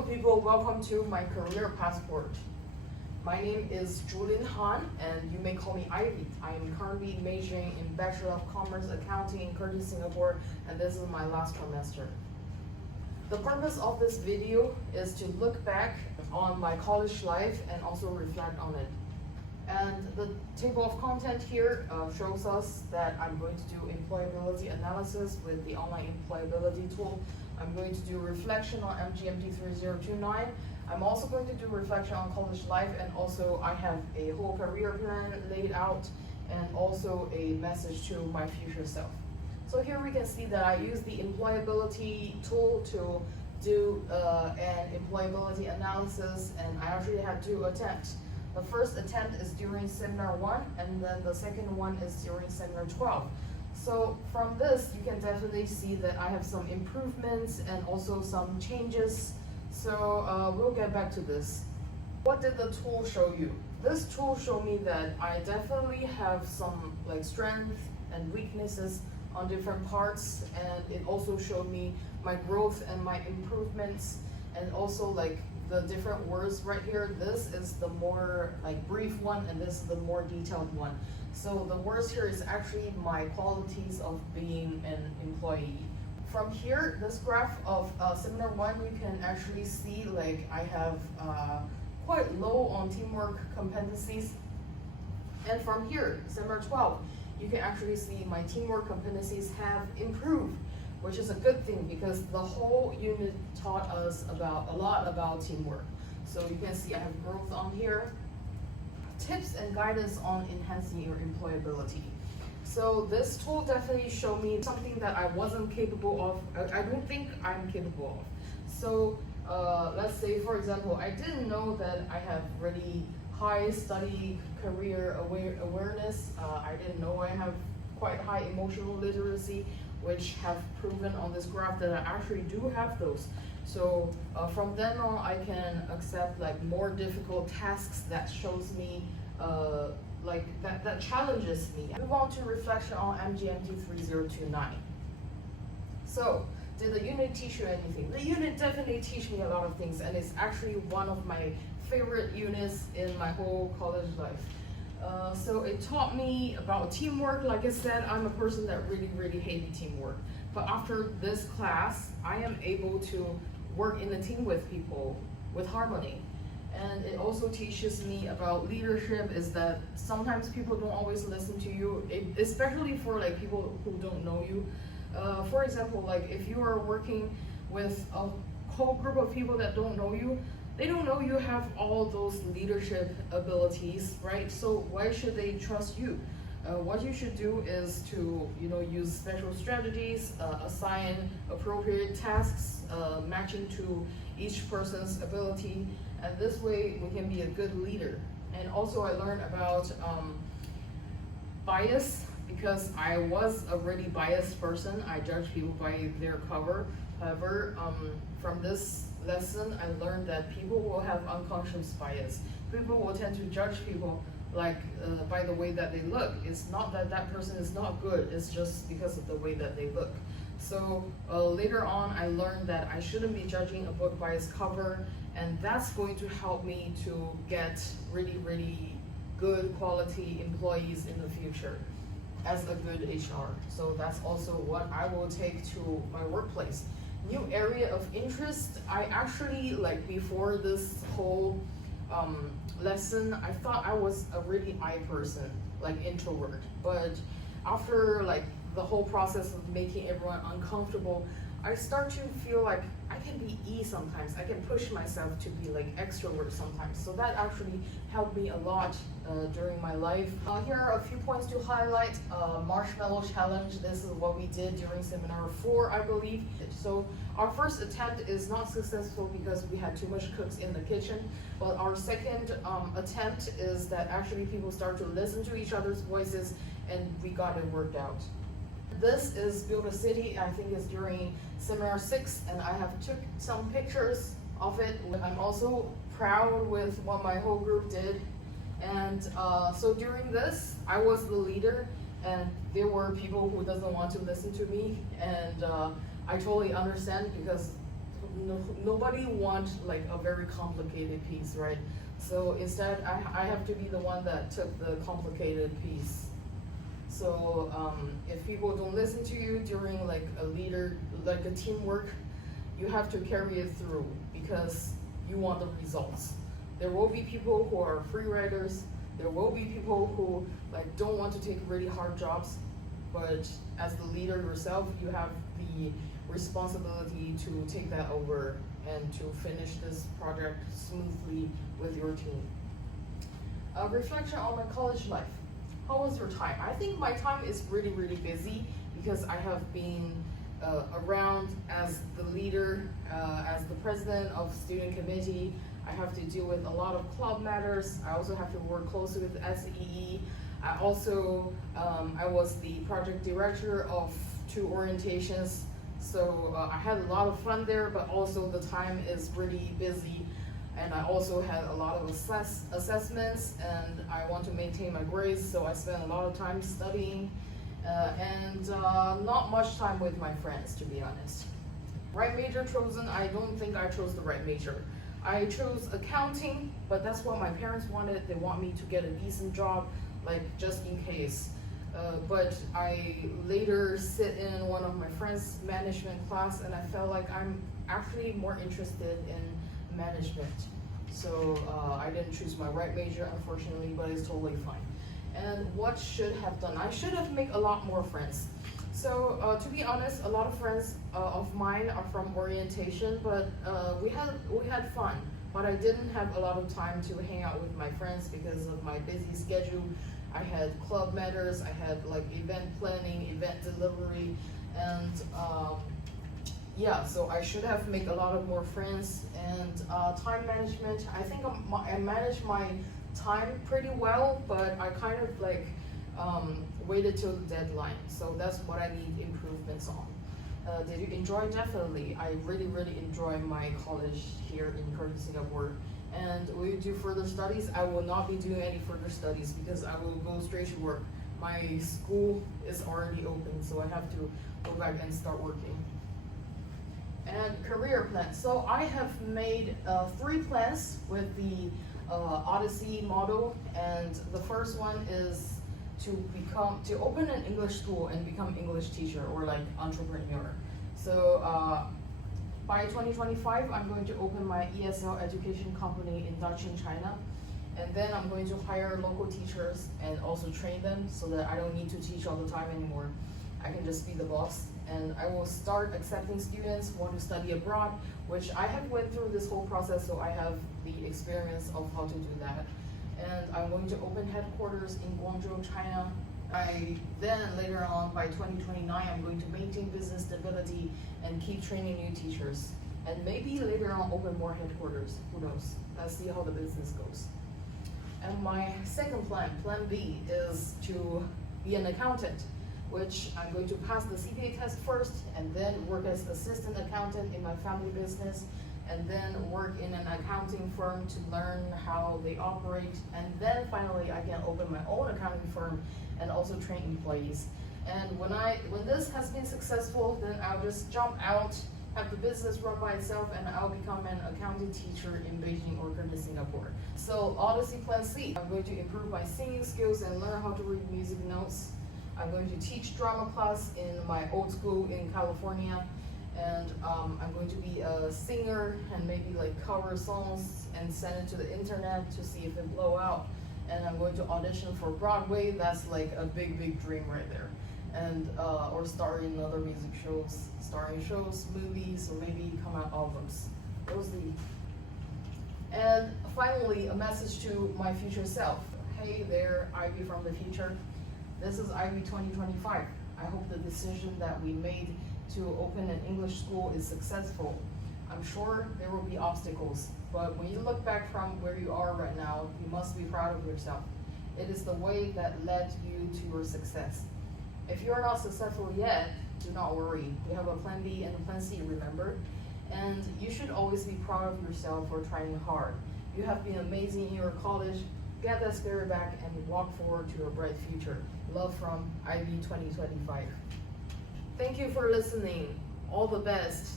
Hello people, welcome to my career passport. My name is Julian Han and you may call me Ivy. I am currently majoring in Bachelor of Commerce Accounting in Curtin, Singapore, and this is my last trimester. The purpose of this video is to look back on my college life and also reflect on it. And the table of content here shows us that I'm going to do employability analysis with the online employability tool. I'm going to do reflection on MGMT3029. I'm also going to do reflection on college life, and also I have a whole career plan laid out and also a message to my future self. So here we can see that I use the employability tool to do an employability analysis, and I actually had 2 attempts. The first attempt is during seminar 1, and then the second one is during seminar 12. So from this, you can definitely see that I have some improvements and also some changes. So we'll get back to this. What did the tool show you? This tool showed me that I definitely have some strengths and weaknesses on different parts, and it also showed me my growth and my improvements, and also the different words right here. This is the more brief one, and this is the more detailed one. So the words here is actually my qualities of being an employee. From here, this graph of seminar 1, you can actually see I have quite low on teamwork competencies. And from here, seminar 12, you can actually see my teamwork competencies have improved, which is a good thing because the whole unit taught us a lot about teamwork. So you can see I have growth on here. Tips and guidance on enhancing your employability. So this tool definitely showed me something that I wasn't capable of. I don't think I'm capable of. So let's say, for example, I didn't know that I have really high study career awareness. I didn't know I have quite high emotional literacy, which have proven on this graph that I actually do have those. So from then on, I can accept more difficult tasks that shows me that challenges me. Move on to reflection on MGMT3029. So did the unit teach you anything? The unit definitely teach me a lot of things, and it's actually one of my favorite units in my whole college life. So it taught me about teamwork. Like I said, I'm a person that really hated teamwork. But after this class, I am able to work in a team with people with harmony. And it also teaches me about leadership, is that sometimes people don't always listen to you, especially for people who don't know you. For example, if you are working with a whole group of people that don't know you, they don't know you have all those leadership abilities, right? So why should they trust you? What you should do is to use special strategies, assign appropriate tasks matching to each person's ability, and this way we can be a good leader. And also I learned about bias, because I was a really biased person. I judge people by their cover. However, from this lesson, I learned that people will have unconscious bias. People will tend to judge people by the way that they look. It's not that that person is not good, it's just because of the way that they look. So later on, I learned that I shouldn't be judging a book by its cover, and that's going to help me to get really good quality employees in the future as a good HR. So that's also what I will take to my workplace. New area of interest, I actually, before this whole lesson, I thought I was a really I person, introvert. But after the whole process of making everyone uncomfortable, I start to feel I can be E sometimes. I can push myself to be extrovert sometimes. So that actually helped me a lot during my life. Here are a few points to highlight. Marshmallow challenge. This is what we did during seminar 4, I believe. So our first attempt is not successful because we had too much cooks in the kitchen. But our second attempt is that actually people start to listen to each other's voices, and we got it worked out. This is Build a City. I think it's during seminar 6, and I have took some pictures of it. I'm also proud with what my whole group did. And so during this, I was the leader, and there were people who doesn't want to listen to me, and I totally understand, because nobody wants like a very complicated piece, right? So instead, I have to be the one that took the complicated piece. So if people don't listen to you during like a teamwork, you have to carry it through because you want the results. There will be people who are free riders. There will be people who like don't want to take really hard jobs, but as the leader yourself, you have the responsibility to take that over and to finish this project smoothly with your team. A reflection on my college life. How was your time? I think my time is really, really busy because I have been around as the leader, as the president of student committee. I have to deal with a lot of club matters. I also have to work closely with SEE. I also, I was the project director of 2 orientations. So I had a lot of fun there, but also the time is really busy. And I also had a lot of assessments, and I want to maintain my grades, so I spent a lot of time studying, and not much time with my friends, to be honest. Right major chosen, I don't think I chose the right major. I chose accounting, but that's what my parents wanted. They want me to get a decent job, like just in case. But I later sit in one of my friends' management class, and I felt like I'm actually more interested in management. So I didn't choose my right major, unfortunately, but it's totally fine. And what should have done? I should have made a lot more friends. So to be honest, a lot of friends of mine are from orientation, but we had fun. But I didn't have a lot of time to hang out with my friends because of my busy schedule. I had club matters, I had like event planning, event delivery, and yeah, so I should have made a lot of more friends. And time management, I think I managed my time pretty well, but I kind of like waited till the deadline. So that's what I need improvements on. Did you enjoy? Definitely. I really, really enjoy my college here in Curtin, Singapore. And will you do further studies? I will not be doing any further studies because I will go straight to work. My school is already open, so I have to go back and start working. And career plans. So I have made 3 plans with the Odyssey model, and the first one is to open an English school and become English teacher or like entrepreneur. So by 2025, I'm going to open my ESL education company in Daqing, China. And then I'm going to hire local teachers and also train them so that I don't need to teach all the time anymore. I can just be the boss. And I will start accepting students who want to study abroad, which I have went through this whole process, so I have the experience of how to do that. And I'm going to open headquarters in Guangzhou, China. Then later on, by 2029, I'm going to maintain business stability and keep training new teachers. And maybe later on open more headquarters, who knows? Let's see how the business goes. And my second plan, plan B, is to be an accountant, which I'm going to pass the CPA test first and then work as assistant accountant in my family business, and then work in an accounting firm to learn how they operate. And then finally I can open my own accounting firm and also train employees. And when this has been successful, then I'll just jump out, have the business run by itself, and I'll become an accounting teacher in Beijing or Curtin, Singapore. So Odyssey Plan C, I'm going to improve my singing skills and learn how to read music notes. I'm going to teach drama class in my old school in California. And I'm going to be a singer and maybe like cover songs and send it to the internet to see if it blow out. And I'm going to audition for Broadway. That's like a big, big dream right there. And or star in other music shows, starring shows, movies, or maybe come out albums. Those are the. And finally, a message to my future self. Hey there, Ivy from the future. This is Ivy 2025. I hope the decision that we made to open an English school is successful. I'm sure there will be obstacles, but when you look back from where you are right now, you must be proud of yourself. It is the way that led you to your success. If you are not successful yet, do not worry. We have a plan B and a plan C, remember? And you should always be proud of yourself for trying hard. You have been amazing in your college. Get that spirit back and walk forward to a bright future. Love from Ivy 2025. Thank you for listening. All the best.